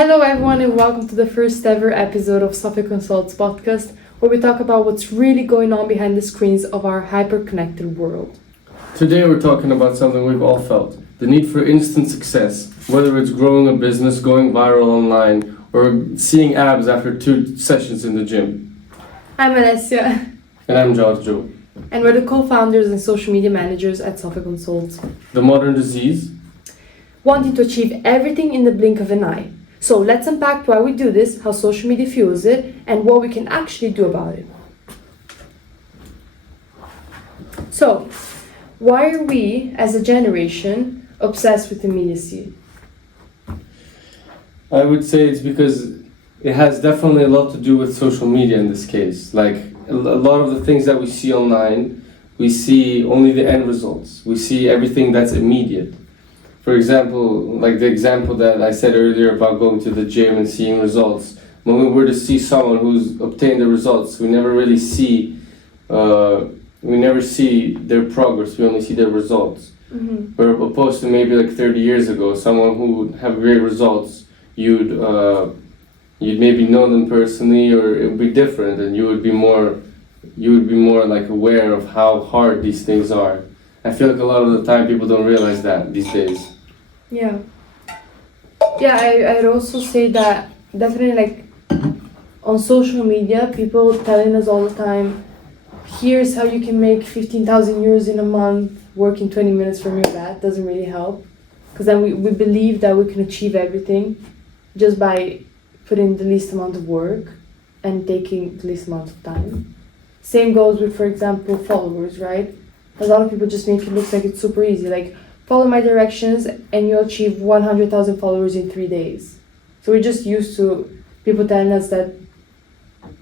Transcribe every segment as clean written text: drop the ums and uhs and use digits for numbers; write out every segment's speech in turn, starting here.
Hello everyone and welcome to the first ever episode of SofiaConsults Podcast, where we talk about what's really going on behind the screens of our hyper-connected world. Today we're talking about something we've all felt, the need for instant success, whether it's growing a business, going viral online, or seeing abs after 2 sessions in the gym. I'm Alessia. And I'm Giorgio. And we're the co-founders and social media managers at SofiaConsults. The modern disease? Wanting to achieve everything in the blink of an eye. So let's unpack why we do this, how social media fuels it, and what we can actually do about it. So, why are we, as a generation, obsessed with immediacy? I would say it's because it has definitely a lot to do with social media in this case. Like, a lot of the things that we see online, we see only the end results. We see everything that's immediate. For example, like the example that I said earlier about going to the gym and seeing results. When we were to see someone who's obtained the results, we never really see, we never see their progress. We only see their results. Mm-hmm. Where opposed to maybe like 30 years ago, someone who would have great results, you'd maybe know them personally, or it would be different, and you would be more like aware of how hard these things are. I feel like a lot of the time people don't realize that these days. Yeah. Yeah, I'd also say that definitely like on social media, people telling us all the time, here's how you can make 15,000 euros in a month working 20 minutes from your bed. Doesn't really help. Because then we believe that we can achieve everything just by putting the least amount of work and taking the least amount of time. Same goes with, for example, followers, right? A lot of people just make it look like it's super easy. Like, follow my directions and you'll achieve 100,000 followers in 3 days. So we're just used to people telling us that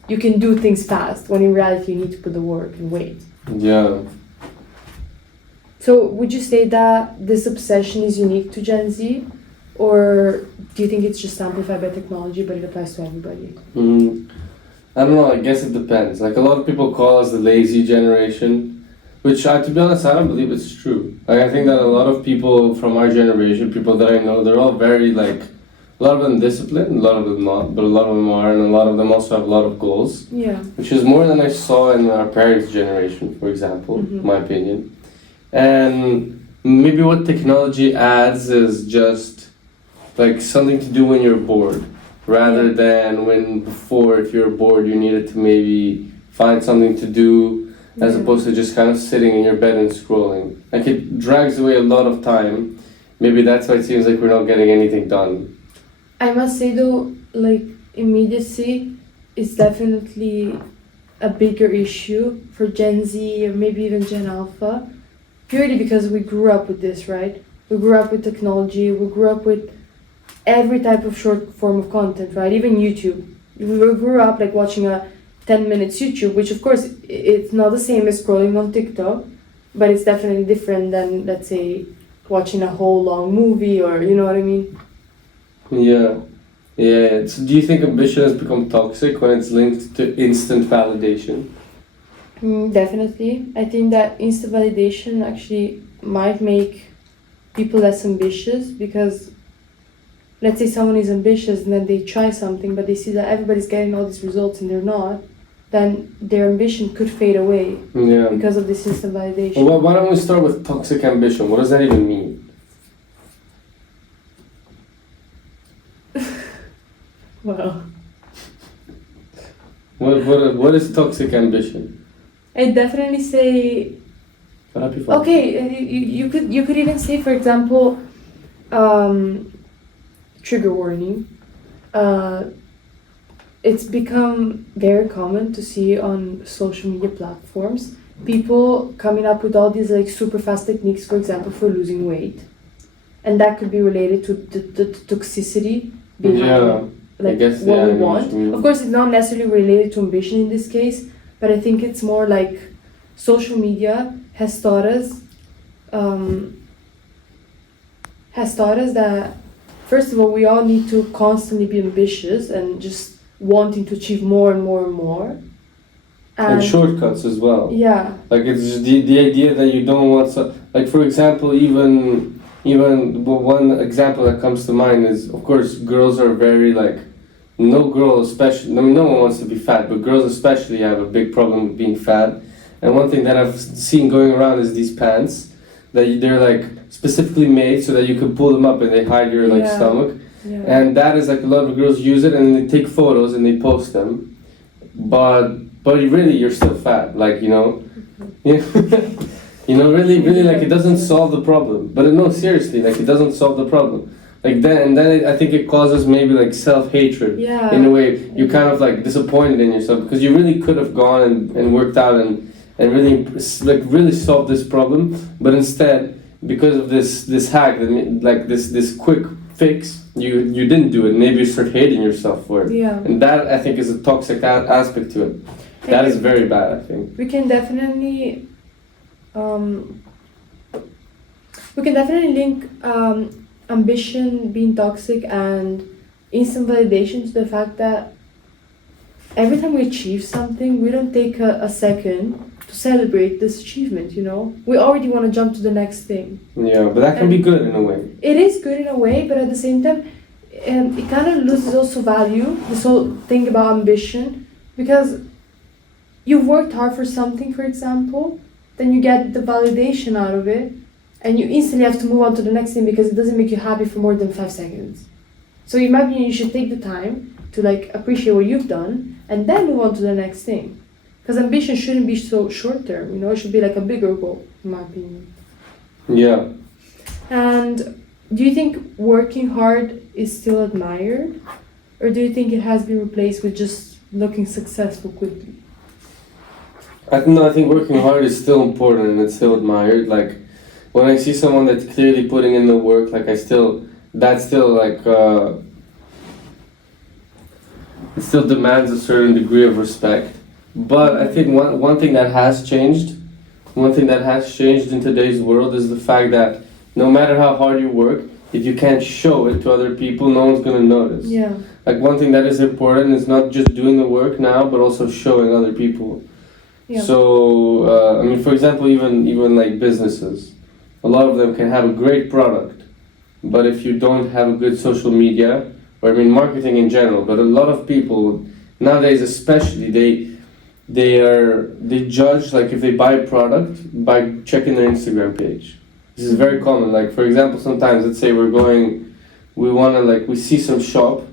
you can do things fast, when in reality you need to put the work and wait. Yeah. So would you say that this obsession is unique to Gen Z? Or do you think it's just amplified by technology, but it applies to everybody? I don't know, I guess it depends. Like, a lot of people call us the lazy generation. Which, to be honest, I don't believe it's true. Like, I think that a lot of people from our generation, people that I know, they're all very, like, a lot of them disciplined, a lot of them not, but a lot of them are, and a lot of them also have a lot of goals. Yeah. Which is more than I saw in our parents' generation, for example, in my opinion. And maybe what technology adds is just, like, something to do when you're bored, rather than when before, if you're bored, you needed to maybe find something to do, as opposed to just kind of sitting in your bed and scrolling. Like, it drags away a lot of time. Maybe that's why it seems like we're not getting anything done. I must say though, like, immediacy is definitely a bigger issue for Gen Z or maybe even Gen Alpha, purely because we grew up with this, right? We grew up with technology, we grew up with every type of short form of content, right? Even YouTube. We grew up like watching a 10 minutes YouTube, which of course it's not the same as scrolling on TikTok, but it's definitely different than, let's say, watching a whole long movie, or you know what I mean? Yeah. So do you think ambition has become toxic when it's linked to instant validation? Definitely. I think that instant validation actually might make people less ambitious, because let's say someone is ambitious and then they try something, but they see that everybody's getting all these results and they're not, then their ambition could fade away because of this instant validation. Well, why don't we start with toxic ambition? What does that even mean? Well, what is toxic ambition? I'd definitely say, okay, you could even say, for example, trigger warning. It's become very common to see on social media platforms people coming up with all these like super fast techniques, for example, for losing weight, and that could be related to the toxicity behind like what we want. Of course, it's not necessarily related to ambition in this case, but I think it's more like social media has taught us that, first of all, we all need to constantly be ambitious and just wanting to achieve more and more and more. And shortcuts as well. Yeah. Like, it's just the idea that you don't want like, for example, even even one example that comes to mind is, of course, girls are very like, no girl especially, I mean, no one wants to be fat, but girls especially have a big problem with being fat. And one thing that I've seen going around is these pants that they're like specifically made so that you can pull them up and they hide your like stomach. Yeah. And that is like a lot of girls use it and they take photos and they post them. But really you're still fat, like, you know. You know, really like it doesn't solve the problem. But no, seriously, like it doesn't solve the problem. Like then I think it causes maybe like self-hatred. Yeah. In a way, you're kind of like disappointed in yourself because you really could have gone and worked out and really solved this problem, but instead, because of this hack, like this quick fix, you didn't do it. Maybe you start hating yourself for it. Yeah. And that, I think, is a toxic aspect to it. That is very bad, I think. We can definitely link ambition being toxic and instant validation to the fact that every time we achieve something, we don't take a second to celebrate this achievement, you know? We already want to jump to the next thing. Yeah, but that can be good in a way. It is good in a way, but at the same time, it kind of loses also value, this whole thing about ambition, because you've worked hard for something, for example, then you get the validation out of it, and you instantly have to move on to the next thing because it doesn't make you happy for more than 5 seconds. So in my opinion, you should take the time to like appreciate what you've done and then move on to the next thing. Because ambition shouldn't be so short term, you know, it should be like a bigger goal, in my opinion. Yeah. And do you think working hard is still admired? Or do you think it has been replaced with just looking successful quickly? I think working hard is still important and it's still admired. Like, when I see someone that's clearly putting in the work, like it still demands a certain degree of respect. But I think one thing that has changed in today's world is the fact that no matter how hard you work, if you can't show it to other people, no one's gonna notice. Yeah. Like one thing that is important is not just doing the work now, but also showing other people. Yeah. So I mean, for example, even like businesses, a lot of them can have a great product, but if you don't have a good social media, or I mean marketing in general, but a lot of people nowadays especially they judge like if they buy a product by checking their Instagram page. This is very common. Like for example, sometimes let's say we see some shop,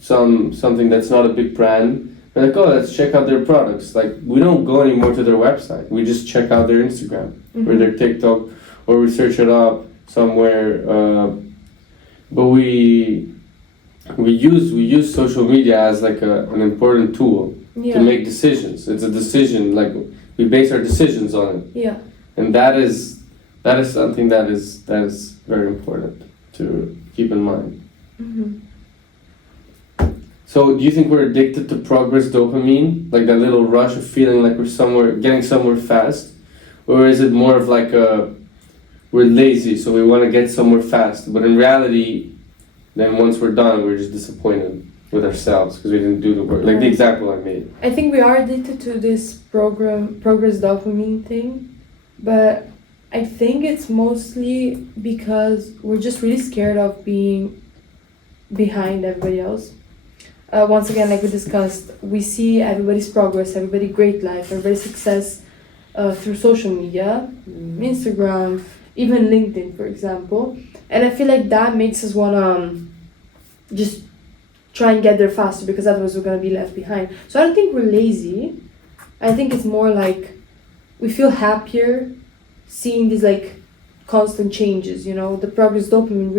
something that's not a big brand. We're like, oh, let's check out their products. Like we don't go anymore to their website. We just check out their Instagram or their TikTok, or we search it up somewhere. But we use social media as like an important tool to make decisions. It's a decision, like we base our decisions on it. Yeah. And that is something that is very important to keep in mind. Mm-hmm. So do you think we're addicted to progress dopamine, like that little rush of feeling like we're getting somewhere fast? Or is it more of like we're lazy, so we want to get somewhere fast, but in reality, then once we're done, we're just disappointed with ourselves because we didn't do the work. Like the example I made. I think we are addicted to this progress dopamine thing, but I think it's mostly because we're just really scared of being behind everybody else. Once again, like we discussed, we see everybody's progress, everybody's great life, everybody's success through social media, Instagram, even LinkedIn, for example. And I feel like that makes us want to just try and get there faster because otherwise we're going to be left behind. So I don't think we're lazy. I think it's more like we feel happier seeing these like constant changes, you know. The progress dopamine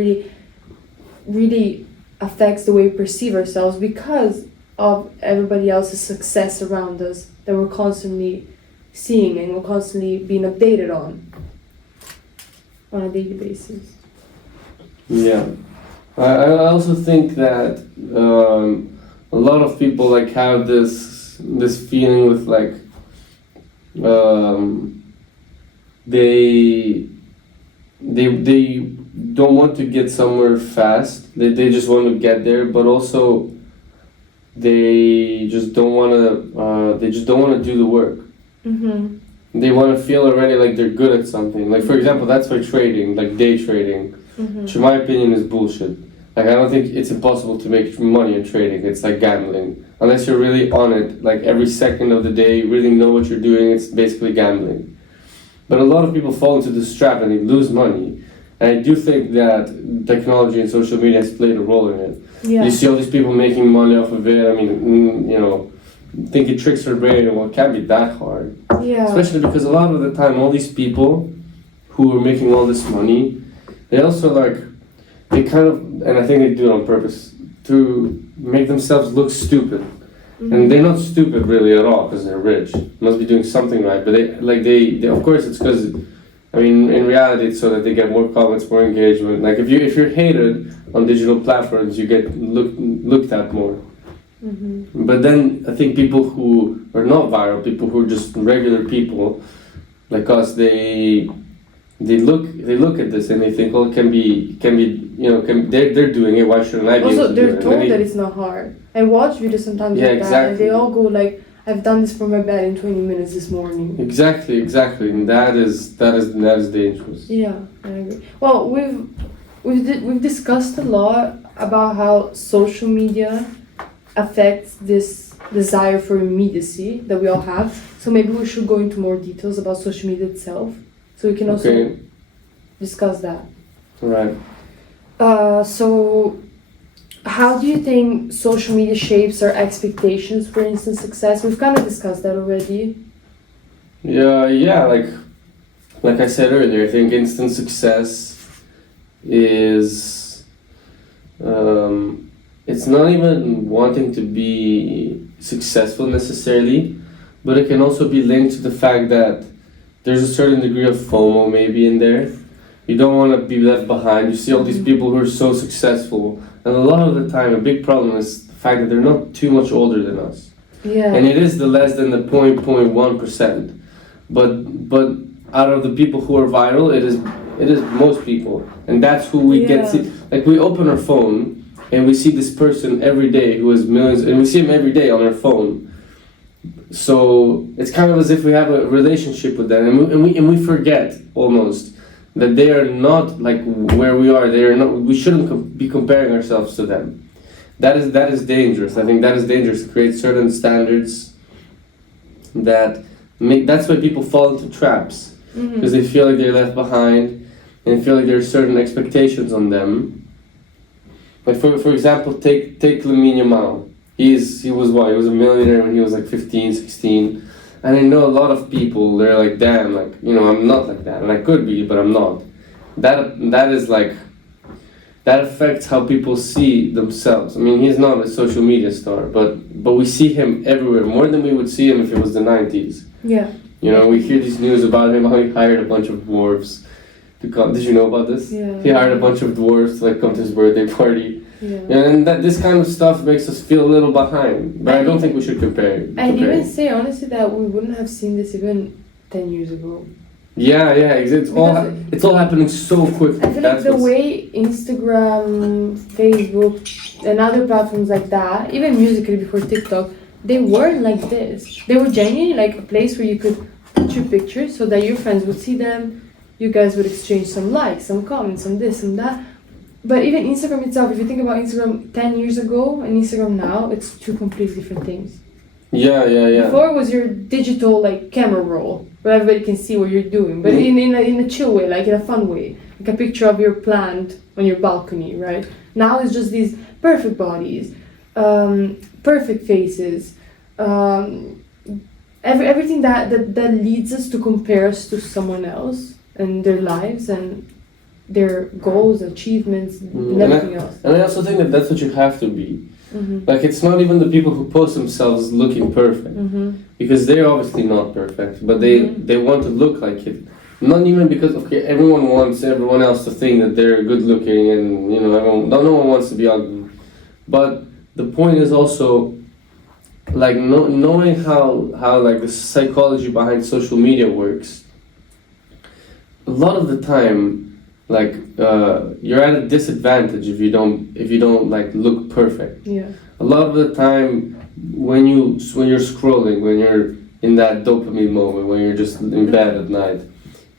really affects the way we perceive ourselves because of everybody else's success around us that we're constantly seeing and we're constantly being updated on a daily basis. Yeah, I also think that a lot of people like have this feeling with like they don't want to get somewhere fast. They just want to get there, but also they just don't want to do the work. Mm-hmm. They want to feel already like they're good at something. Like for example, that's why trading, like day trading. which in my opinion is bullshit. Like, I don't think it's impossible to make money in trading. It's like gambling. Unless you're really on it, like every second of the day, you really know what you're doing, it's basically gambling. But a lot of people fall into this trap and they lose money. And I do think that technology and social media has played a role in it. Yeah. You see all these people making money off of it. I mean, thinking tricks their brain, and it can't be that hard. Yeah. Especially because a lot of the time, all these people who are making all this money, they also they kind of, and I think they do it on purpose, to make themselves look stupid. And they're not stupid really at all because they're rich. Must be doing something right. But they of course it's because, I mean, in reality it's so that they get more comments, more engagement. Like if you're hated on digital platforms, you get looked at more. But then I think people who are not viral, people who are just regular people like us, they look at this and they think, oh, they're doing it. Why shouldn't I be able Also, to do it? they're told that it's not hard. I watch videos sometimes Yeah, like that, exactly. and they all go like, "I've done this from my bed in 20 minutes this morning." Exactly, and that is dangerous. Yeah, I agree. Well, we've discussed a lot about how social media affects this desire for immediacy that we all have. So maybe we should go into more details about social media itself, so we can also discuss that. Right. So how do you think social media shapes our expectations for instant success? We've kind of discussed that already. Yeah, like I said earlier, I think instant success is it's not even wanting to be successful necessarily, but it can also be linked to the fact that there's a certain degree of FOMO maybe in there. You don't want to be left behind. You see all these people who are so successful, and a lot of the time a big problem is the fact that they're not too much older than us. Yeah. And it is the less than the 0.1%. But out of the people who are viral, it is most people. And that's who we get to. Like, we open our phone and we see this person every day who has millions, and we see him every day on our phone. So it's kind of as if we have a relationship with them, and we forget almost that they are not like where we are. They are not. We shouldn't be comparing ourselves to them. That is dangerous. I think that is dangerous to create certain standards that make. That's why people fall into traps, because they feel like they're left behind and feel like there are certain expectations on them. Like for example, take Lamine Yamal. He was a millionaire when he was like 15, 16. And I know a lot of people, they're like, damn, like, I'm not like that. And I could be, but I'm not. That is like, that affects how people see themselves. I mean, he's not a social media star, but we see him everywhere, more than we would see him if it was the 90s. Yeah. We hear these news about him, how he hired a bunch of dwarves to come. Did you know about this? Yeah. He hired a bunch of dwarves to come to his birthday party. Yeah. And this kind of stuff makes us feel a little behind. But I don't think we should compare. I'd even say, honestly, that we wouldn't have seen this even 10 years ago. Yeah, it's all happening so quickly. I feel like the way Instagram, Facebook, and other platforms like that, even Musical.ly before TikTok, they weren't like this. They were genuinely like a place where you could put your pictures so that your friends would see them, you guys would exchange some likes, some comments, some this, some that. But even Instagram itself, if you think about Instagram 10 years ago and Instagram now, it's two completely different things. Yeah. Before it was your digital like camera roll, where everybody can see what you're doing, but in a chill way, like in a fun way, like a picture of your plant on your balcony, right? Now it's just these perfect bodies, perfect faces, everything that leads us to compare us to someone else and their lives and their goals, achievements, and everything else. And I also think that that's what you have to be. Like, it's not even the people who post themselves looking perfect, because they're obviously not perfect, but they want to look like it. Not even because, everyone wants everyone else to think that they're good looking, and no one wants to be ugly. But the point is also, like, knowing how like the psychology behind social media works. A lot of the time, like, you're at a disadvantage if you don't like look perfect. Yeah. A lot of the time when you're scrolling, when you're in that dopamine moment, when you're just in bed at night,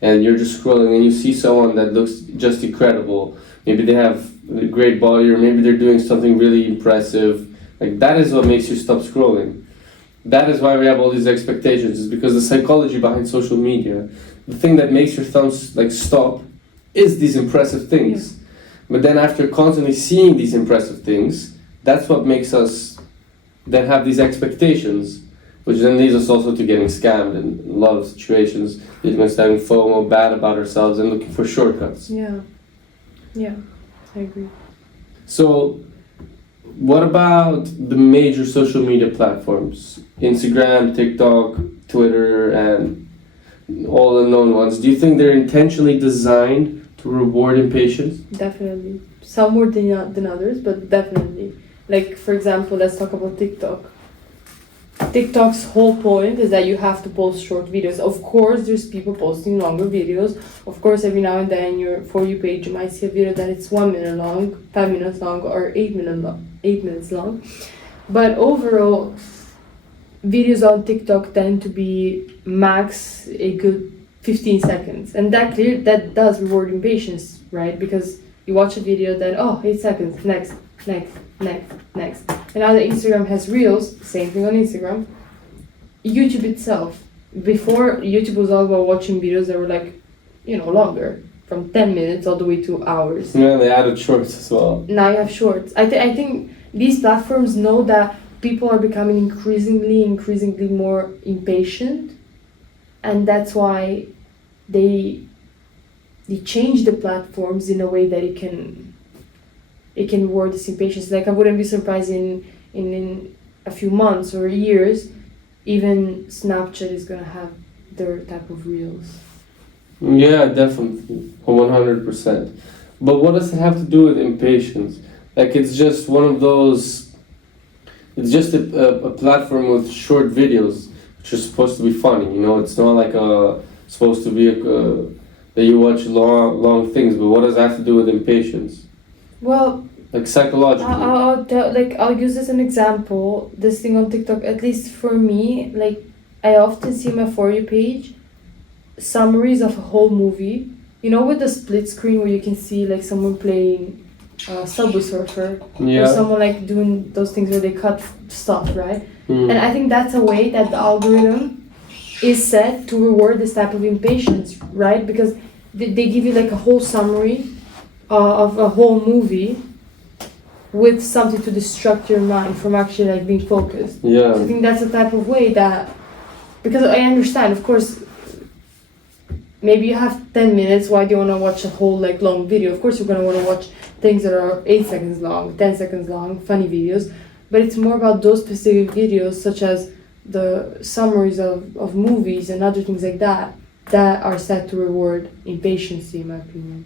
and you're just scrolling and you see someone that looks just incredible. Maybe they have a great body, or maybe they're doing something really impressive. Like, that is what makes you stop scrolling. That is why we have all these expectations, is because the psychology behind social media, the thing that makes your thumbs like stop is these impressive things. But then after constantly seeing these impressive things, that's what makes us then have these expectations, which then leads us also to getting scammed in a lot of situations, leading us to having FOMO, bad about ourselves, and looking for shortcuts. Yeah, I agree. So, what about the major social media platforms? Instagram, TikTok, Twitter, and all the known ones. Do you think they're intentionally designed to reward impatience? Definitely. Some more than others, but definitely. Like, for example, let's talk about TikTok. TikTok's whole point is that you have to post short videos. Of course, there's people posting longer videos. Of course, every now and then in your For You page, you might see a video that it's 1 minute long, 5 minutes long, or 8 minutes long. But overall, videos on TikTok tend to be max a good 15 seconds. And that does reward impatience, right? Because you watch a video, then, 8 seconds, next. And now that Instagram has Reels, same thing on Instagram. YouTube itself, before YouTube was all about watching videos that were like, longer, from 10 minutes all the way to hours. Yeah, they added shorts as well. Now you have shorts. I think these platforms know that people are becoming increasingly more impatient, and that's why they change the platforms in a way that it can reward this impatience. Like, I wouldn't be surprised in a few months or years, even Snapchat is gonna have their type of reels. Yeah, definitely, 100%. But what does it have to do with impatience? Like, it's just one of those. It's just a platform with short videos, which are supposed to be funny. It's not like supposed to be that you watch long things. But what does that have to do with impatience? Well, like psychologically. I'll use as an example this thing on TikTok. At least for me, like, I often see my For You page summaries of a whole movie. With the split screen where you can see like someone playing Subway Surfer, or someone like doing those things where they cut stuff, right? And I think that's a way that the algorithm is set to reward this type of impatience, right? Because they give you like a whole summary of a whole movie with something to distract your mind from actually like being focused. Yeah. So I think that's the type of way that, because I understand, of course, maybe you have 10 minutes, why do you want to watch a whole like long video? Of course you're going to want to watch things that are 8 seconds long, 10 seconds long, funny videos, but it's more about those specific videos, such as the summaries of movies and other things like that are set to reward impatience, in my opinion.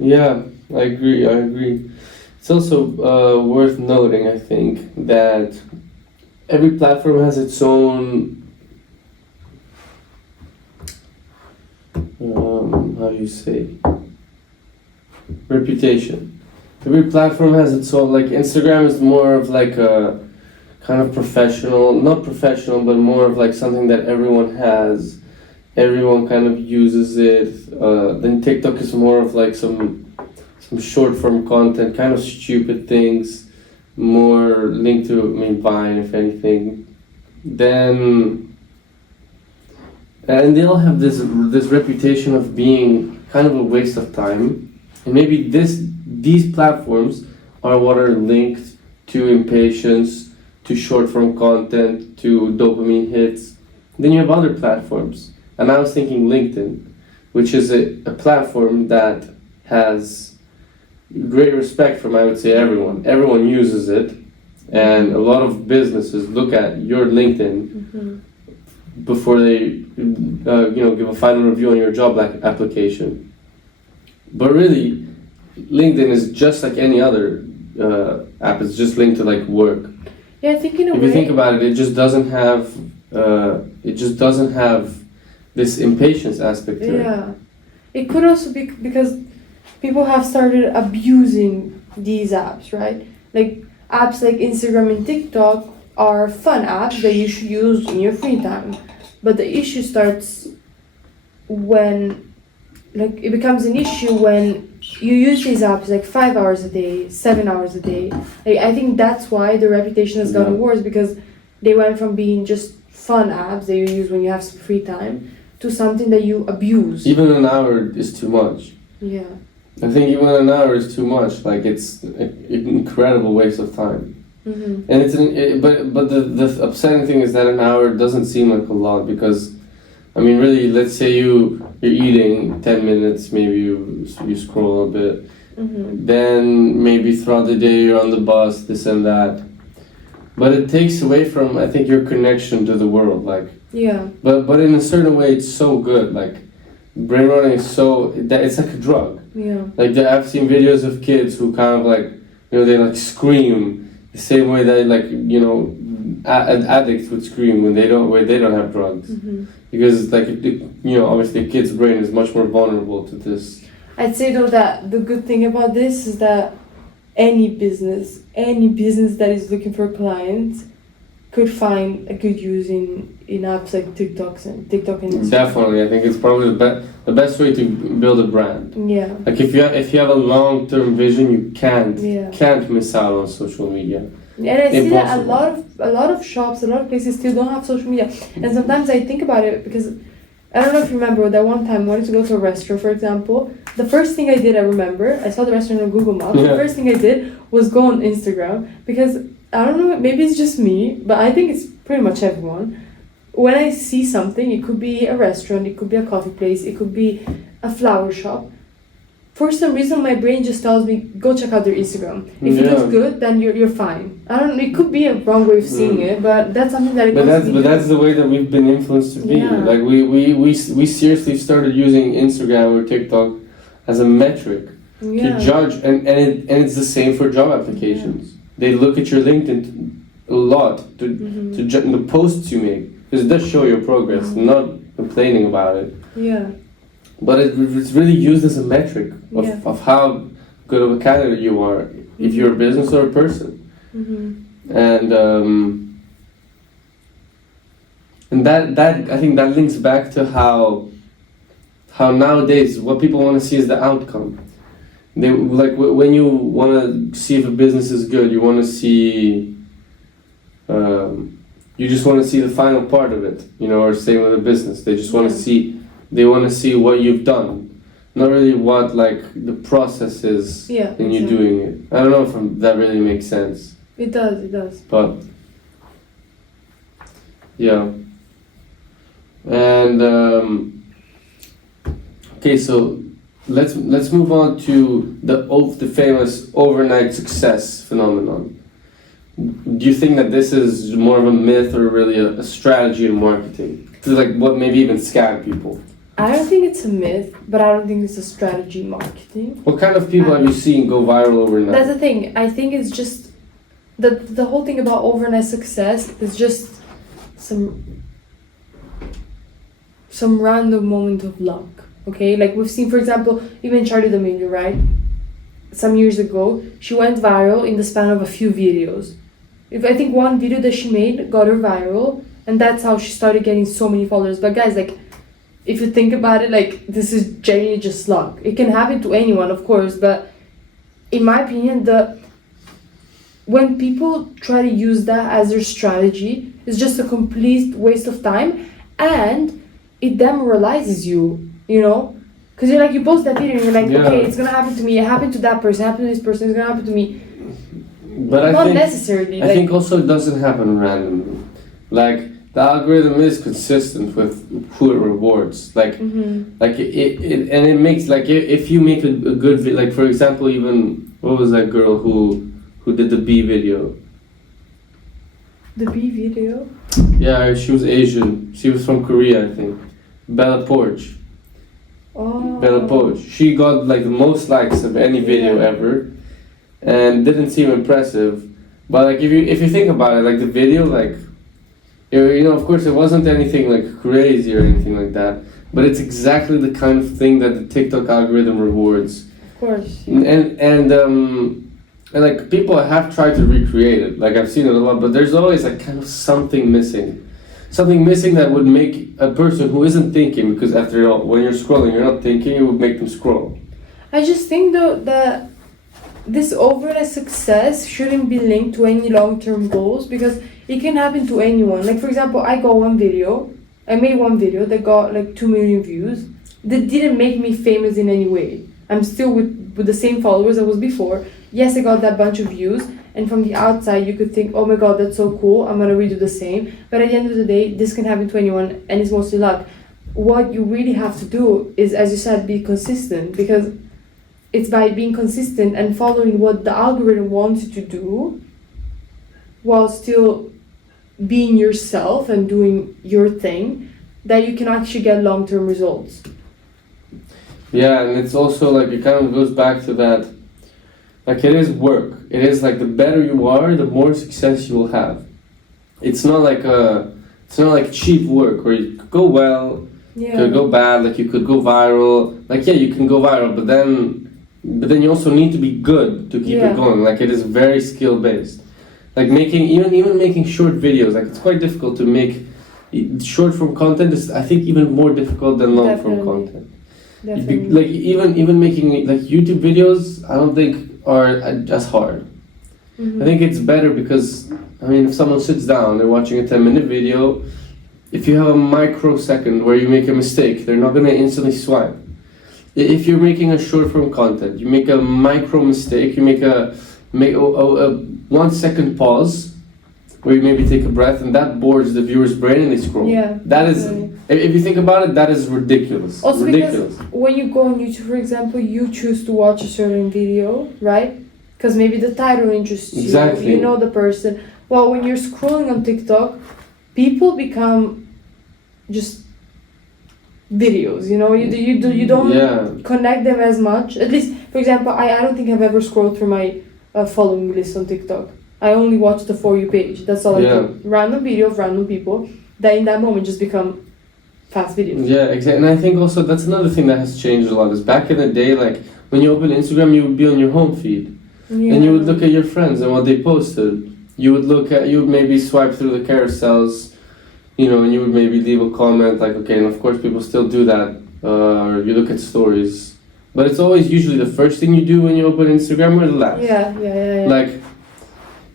Yeah, I agree. It's also worth noting, I think, that every platform has its own, reputation. Every platform has its own, like Instagram is more of like a kind of not professional, but more of like something that everyone has. Everyone kind of uses it. Then TikTok is more of like some short form content, kind of stupid things, more linked to Vine, if anything. And they all have this reputation of being kind of a waste of time, and maybe these platforms are what are linked to impatience, to short form content, to dopamine hits. Then you have other platforms. And I was thinking LinkedIn, which is a platform that has great respect from, I would say, everyone. Everyone uses it, and a lot of businesses look at your LinkedIn before they, give a final review on your job application. But really, LinkedIn is just like any other app. It's just linked to like work. Yeah, I think in a way. If you think about it, it just doesn't have this impatience aspect to it. Yeah, it could also be because people have started abusing these apps, right? Like apps like Instagram and TikTok are fun apps that you should use in your free time. But the issue starts when, like, it becomes an issue when you use these apps like 5 hours a day, 7 hours a day. Like, I think that's why the reputation has gotten worse, because they went from being just fun apps that you use when you have some free time to something that you abuse. Even an hour is too much. Yeah. I think even an hour is too much. Like, it's an incredible waste of time. Mm-hmm. And but the upsetting thing is that an hour doesn't seem like a lot, because, I mean, really, let's say you're eating 10 minutes, maybe you scroll a bit, then maybe throughout the day you're on the bus, this and that. But it takes away from, I think, your connection to the world. Like, yeah. But in a certain way, it's so good. Like, brain running is it's like a drug. Yeah. Like, I've seen videos of kids who kind of like, they like scream the same way that, like, addicts would scream when they don't have drugs. Because, like, obviously a kid's brain is much more vulnerable to this. I'd say though that the good thing about this is that any business that is looking for clients could find a good use in apps like TikTok and Instagram. Definitely, I think it's probably the best way to build a brand. Yeah. Like, if you have a long-term vision, you can't miss out on social media. And I see that a lot of shops, a lot of places still don't have social media. And sometimes I think about it, because I don't know if you remember that one time I wanted to go to a restaurant, for example. The first thing I did, I saw the restaurant on Google Maps. The first thing I did was go on Instagram, because I don't know, maybe it's just me, but I think it's pretty much everyone. When I see something, it could be a restaurant, it could be a coffee place, it could be a flower shop. For some reason, my brain just tells me, go check out their Instagram. If it looks good, then you're fine. I don't know, it could be a wrong way of seeing it, but that's something that But that's the way that we've been influenced to be. Yeah. Like, we seriously started using Instagram or TikTok as a metric to judge, and it's the same for job applications. They look at your LinkedIn a lot to judge the posts you make, because it does show your progress. I'm not complaining about it. Yeah. But it's really used as a metric of how good of a candidate you are, if you're a business or a person. And that I think that links back to how nowadays what people want to see is the outcome. They like when you want to see if a business is good, you want to see. You just want to see the final part of it, or same with a business. They just want to see. They want to see what you've done, not really what, like, the process is in you doing it. I don't know if that really makes sense. It does. But yeah, and okay, so let's move on to the famous overnight success phenomenon. Do you think that this is more of a myth or really a strategy in marketing to, like, what maybe even scam people? I don't think it's a myth, but I don't think it's a strategy in marketing. What kind of people have you seen go viral overnight? That's the thing. I think it's just the whole thing about overnight success is just some random moment of luck. Okay, like we've seen, for example, even Charli D'Amelio, right? Some years ago, she went viral in the span of a few videos. I think one video that she made got her viral, and that's how she started getting so many followers. But guys, like, if you think about it, like, this is genuinely just luck. It can happen to anyone, of course, but in my opinion, when people try to use that as their strategy, it's just a complete waste of time, and it demoralizes you, Because you're like, you post that video and you're like, okay, it's gonna happen to me, it happened to that person, it happened to this person, it's gonna happen to me. But Not necessarily. I think also it doesn't happen randomly. Like, the algorithm is consistent with who it rewards. Like, it makes, like, if you make a good video, like, for example, even, what was that girl who did the bee video? The bee video? Yeah, she was Asian. She was from Korea, I think. Bella Poarch. Oh. Bella Poarch. She got, like, the most likes of any video ever, and didn't seem impressive. But, like, if you think about it, like, the video, like, of course it wasn't anything like crazy or anything like that, but it's exactly the kind of thing that the TikTok algorithm rewards. Of course. And like, people have tried to recreate it. Like, I've seen it a lot, but there's always, like, kind of something missing. something missing that would make a person who isn't thinking, because after all, when you're scrolling, you're not thinking, it would make them scroll. I just think though that this overnight success shouldn't be linked to any long-term goals, because it can happen to anyone. Like, for example, I made one video that got like 2 million views. That didn't make me famous in any way. I'm still with the same followers I was before. Yes, I got that bunch of views, and from the outside you could think, oh my god, that's so cool, I'm gonna redo the same. But at the end of the day, this can happen to anyone, and it's mostly luck. What you really have to do is, as you said, be consistent, because it's by being consistent and following what the algorithm wants you to do while still being yourself and doing your thing that you can actually get long-term results. Yeah, and it's also like, it kind of goes back to that, like, it is work. It is like, the better you are, the more success you will have. It's not like cheap work where you could go well, could go bad, like you could go viral. Like, yeah, you can go viral, but then you also need to be good to keep it going. Like, it is very skill based. Like, even making short videos, like, it's quite difficult to make short form content. Is, I think, even more difficult than long form content. Definitely. Like, even making like YouTube videos, I don't think are as hard. I think it's better because, I mean, if someone sits down, they're watching a 10-minute video, if you have a microsecond where you make a mistake, they're not gonna instantly swipe. If you're making a short form content, you make a micro mistake, you make a 1 second pause, where you maybe take a breath, and that boards the viewer's brain and they scroll. Yeah. That is, if you think about it, that is ridiculous. Also, ridiculous. Because when you go on YouTube, for example, you choose to watch a certain video, right? Because maybe the title interests you. Exactly. You know the person. Well, when you're scrolling on TikTok, people become just videos. You know, you don't connect them as much. At least, for example, I don't think I've ever scrolled through my following list on TikTok. I only watch the For You page. That's all I do. Random video of random people that in that moment just become fast videos. Yeah, exactly. And I think also that's another thing that has changed a lot. Is back in the day, like when you open Instagram, you would be on your home feed, and you would look at your friends and what they posted. You would maybe swipe through the carousels, you know, and you would maybe leave a comment like, okay, and of course people still do that. Or you look at stories, but it's always usually the first thing you do when you open Instagram or the last. Yeah. Like.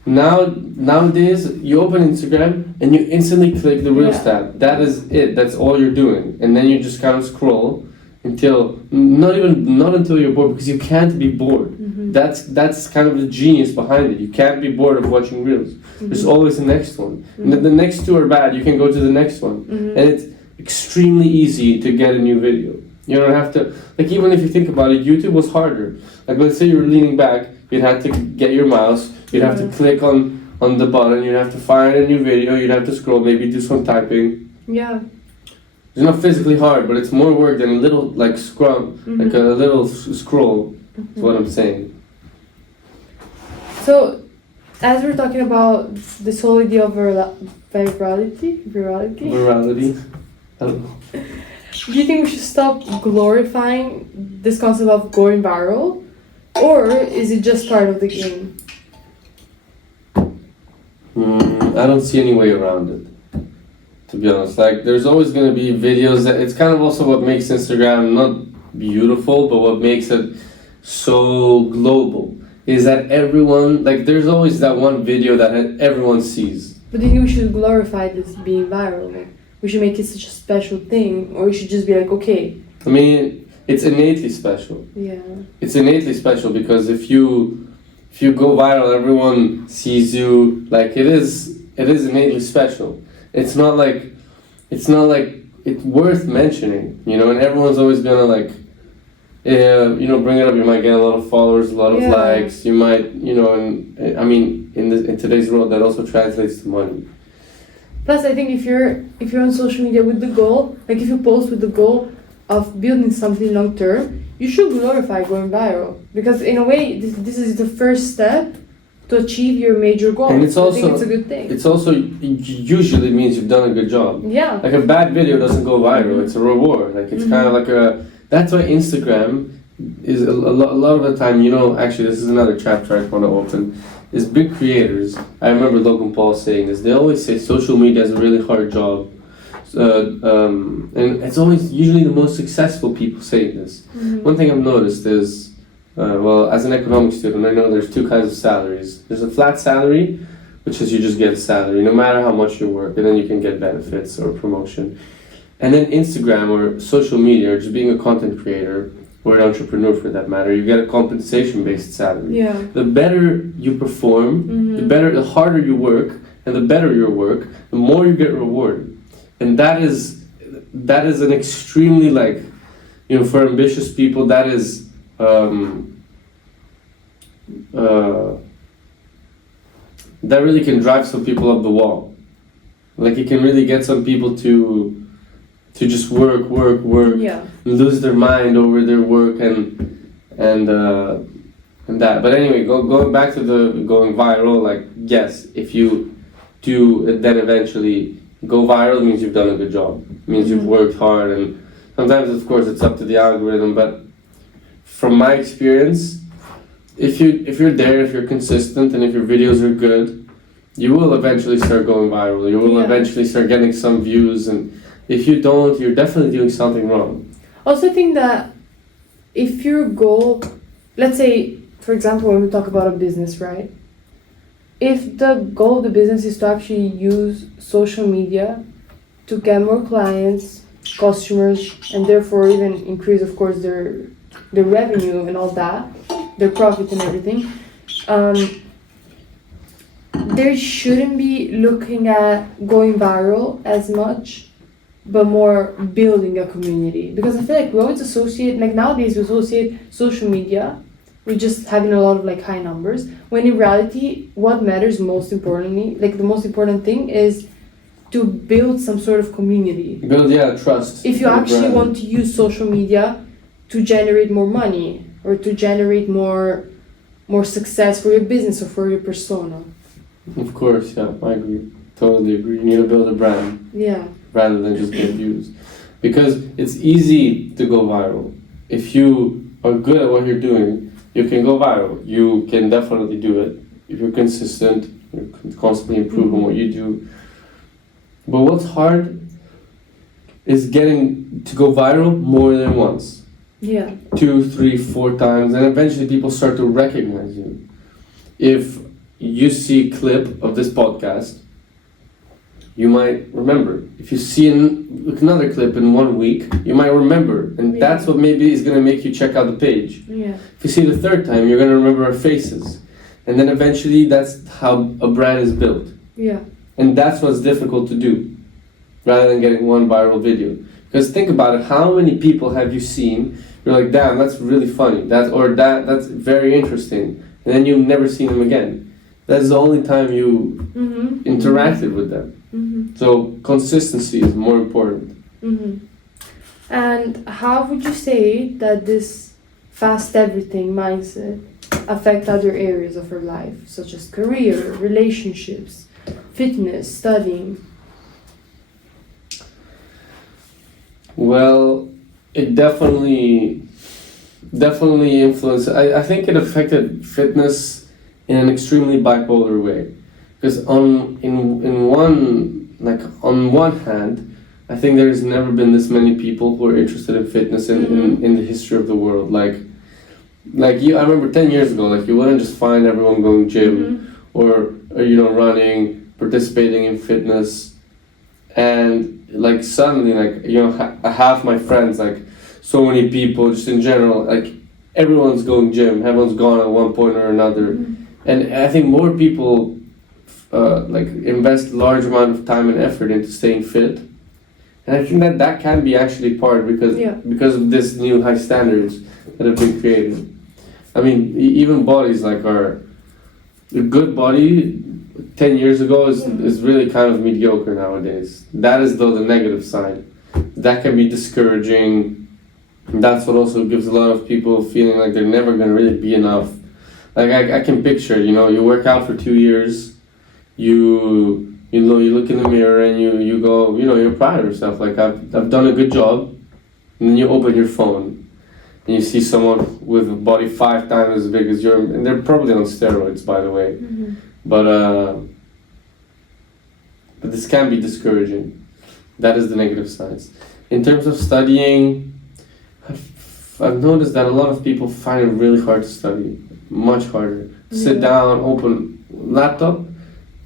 Nowadays, you open Instagram and you instantly click the Reels tab. That is it. That's all you're doing, and then you just kind of scroll until not until you're bored, because you can't be bored. That's kind of the genius behind it. You can't be bored of watching Reels. There's always the next one, and the next two are bad. You can go to the next one, and it's extremely easy to get a new video. You don't have to, like, even if you think about it, YouTube was harder. Like, let's say you were leaning back, you'd have to get your mouse. You'd have to click on the button, you'd have to find a new video, you'd have to scroll, maybe do some typing. Yeah. It's not physically hard, but it's more work than a little, like, like a little scroll, is what I'm saying. So, as we're talking about this whole idea of virality? I don't know. Do you think we should stop glorifying this concept of going viral? Or is it just part of the game? I don't see any way around it, to be honest. Like, there's always going to be videos that, it's kind of also what makes Instagram not beautiful, but what makes it so global, is that everyone, like, there's always that one video that everyone sees. But do you think we should glorify this being viral? Like, we should make it such a special thing, or we should just be like, okay. I mean, it's innately special. Yeah. It's innately special because if you go viral, everyone sees you. Like, it is innately special. It's not like it's worth mentioning, you know. And everyone's always gonna like, you know, bring it up. You might get a lot of followers, a lot of likes. You might, you know, and I mean, in today's world, that also translates to money. Plus, I think if you're on social media with the goal, like if you post with the goal of building something long term, you should glorify going viral, because in a way this is the first step to achieve your major goal. And it's also, I think it's a good thing. It's also usually means you've done a good job. Yeah. Like, a bad video doesn't go viral. It's a reward. Like, it's kind of like that's why Instagram is a lot of the time, you know, actually this is another chapter I want to open. is big creators. I remember Logan Paul saying this. They always say social media is a really hard job. And it's always usually the most successful people saying this. One thing I've noticed is, well, as an economics student, I know there's two kinds of salaries. There's a flat salary, which is you just get a salary no matter how much you work, and then you can get benefits or promotion. And then Instagram or social media, or just being a content creator, or an entrepreneur for that matter, you get a compensation-based salary. Yeah. The better you perform, the harder you work, and the better your work, the more you get rewarded. And that is an extremely, like, you know, for ambitious people, that is that really can drive some people up the wall. Like, it can really get some people to just work, Yeah. lose their mind over their work and that. But anyway, going back to the going viral, like, yes, if you do then eventually go viral, it means you've done a good job. It means you've worked hard, and sometimes, of course, it's up to the algorithm. But from my experience, if you're there, if you're consistent, and if your videos are good, you will eventually start going viral. You will eventually start getting some views, and if you don't, you're definitely doing something wrong. Also, I think that if your goal, let's say, for example, when we talk about a business, right? If the goal of the business is to actually use social media to get more clients, customers, and therefore even increase, of course, their revenue and all that, their profit and everything, they shouldn't be looking at going viral as much, but more building a community. Because I feel like we always associate, like nowadays we associate social media with just having a lot of like high numbers, when in reality what matters most importantly, like the most important thing is to build some sort of community. Build, trust. If you actually want to use social media to generate more money or to generate more success for your business or for your persona. Of course, yeah, I agree. Totally agree. You need to build a brand. Yeah. Rather than just get views. Because it's easy to go viral. If you are good at what you're doing, you can go viral. You can definitely do it. If you're consistent, you're constantly improving what you do. But what's hard is getting to go viral more than once. Yeah. 2, 3, 4 times, and eventually people start to recognize you. If you see a clip of this podcast, you might remember. If you see another clip in 1 week, you might remember. And that's what maybe is going to make you check out the page. Yeah. If you see it the third time, you're going to remember our faces. And then eventually that's how a brand is built. Yeah. And that's what's difficult to do, rather than getting one viral video. Because think about it, how many people have you seen, you're like, damn, that's really funny, that's very interesting, and then you've never seen them again. That's the only time you interacted with them. So consistency is more important. And how would you say that this fast everything mindset affect other areas of your life, such as career, relationships, fitness, studying? Well, it definitely influenced. I think it affected fitness in an extremely bipolar way, because on one hand, I think there's never been this many people who are interested in fitness in the history of the world. Like you, I remember 10 years ago, like you wouldn't just find everyone going gym or running, participating in fitness, and like suddenly, like half my friends, like so many people, just in general, like everyone's going gym, everyone's gone at one point or another, and I think more people like invest large amount of time and effort into staying fit, and I think that can be actually part because of this new high standards that have been created. I mean, even bodies like a good body 10 years ago is really kind of mediocre nowadays. That is though the negative side. That can be discouraging. That's what also gives a lot of people feeling like they're never going to really be enough. Like I can picture, you work out for 2 years, you look in the mirror and you go, you're proud of yourself. Like I've done a good job, and then you open your phone, and you see someone with a body 5 times as big as yours, and they're probably on steroids, by the way. Mm-hmm. But this can be discouraging. That is the negative sides. In terms of studying, I've noticed that a lot of people find it really hard to study. Much harder. Sit down, open laptop,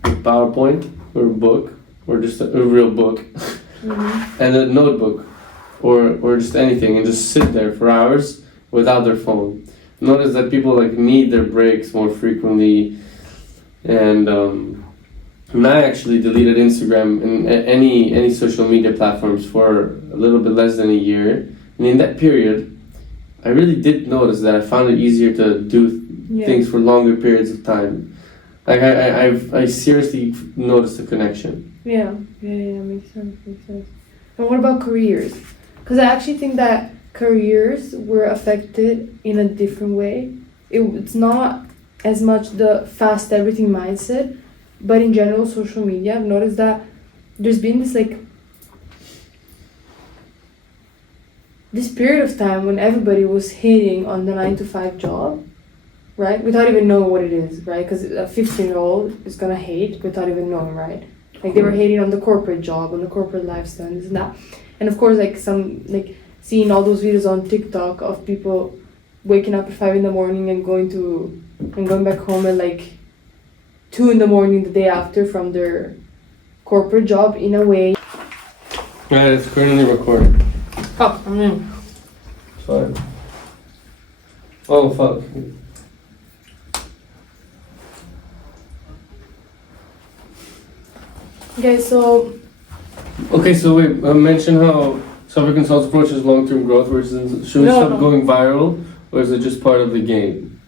PowerPoint, or a book, or just a real book, and a notebook, or just anything, and just sit there for hours without their phone. Notice that people like need their breaks more frequently, and I actually deleted Instagram and any social media platforms for a little bit less than a year, and in that period, I really did notice that I found it easier to do things for longer periods of time. Like I seriously noticed a connection. Yeah, makes sense. And what about careers? Because I actually think that careers were affected in a different way. It's not as much the fast everything mindset, but in general, social media, I've noticed that there's been this period of time when everybody was hating on the 9-to-5 job, right? Without even knowing what it is, right? Because a 15-year-old is gonna hate without even knowing, right? Like they were hating on the corporate job, on the corporate lifestyle, and this and that. And of course, seeing all those videos on TikTok of people waking up at 5 in the morning and going back home at 2 in the morning the day after from their corporate job in a way. Right, it's currently recording. Oh, Sorry. Oh, fuck. Okay, so wait, mention how SofiaConsults approaches long-term growth versus should we stop going viral, or is it just part of the game?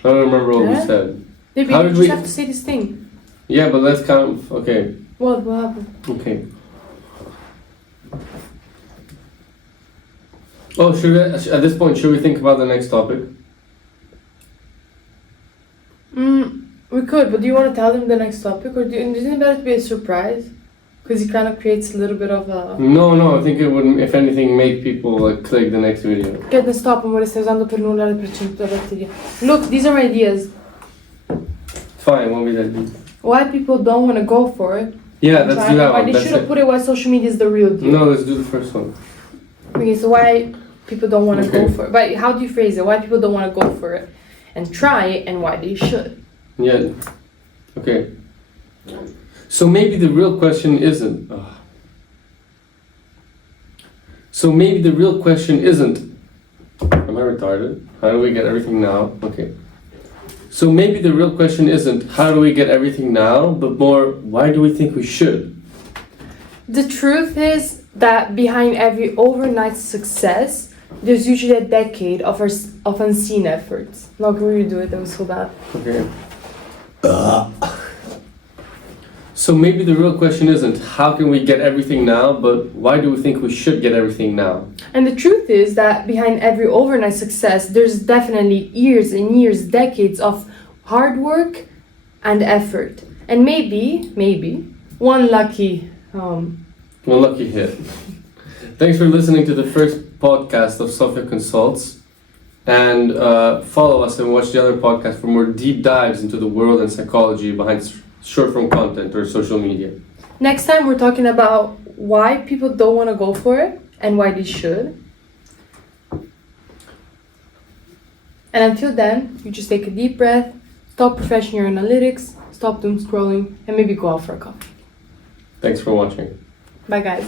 I don't remember what we said. Maybe you just have to say this thing. Yeah, but let's kind of, okay. What happened? Okay. Oh, at this point, should we think about the next topic? We could, but do you want to tell them the next topic, or isn't it better to be a surprise? Because it kind of creates a little bit of a... No, I think it would, if anything, make people click the next video. Ok, then stop, amore, stai usando per nulla le percento della batteria. Look, these are my ideas. Fine, what will that be? Why people don't want to go for it. Yeah, let's do that one. They should have put it why social media is the real deal. No, let's do the first one. Okay, so why people don't want to go for it. But how do you phrase it? Why people don't want to go for it and try it, and why they should. Yeah. Okay. So maybe the real question isn't. So maybe the real question isn't. Am I retarded? How do we get everything now? Okay. So maybe the real question isn't how do we get everything now, but more why do we think we should? The truth is that behind every overnight success, there's usually a decade of unseen efforts. Not going to redo it, that was so bad. Okay. So maybe the real question isn't how can we get everything now, but why do we think we should get everything now? And the truth is that behind every overnight success, there's definitely years and years, decades of hard work and effort. And maybe, one lucky hit. Thanks for listening to the first podcast of SofiaConsults, and follow us and watch the other podcast for more deep dives into the world and psychology behind short-form content or social media. Next time we're talking about why people don't want to go for it and why they should. And until then, you just take a deep breath, stop refreshing your analytics, stop doom scrolling, and maybe go out for a coffee. Thanks for watching. Bye guys.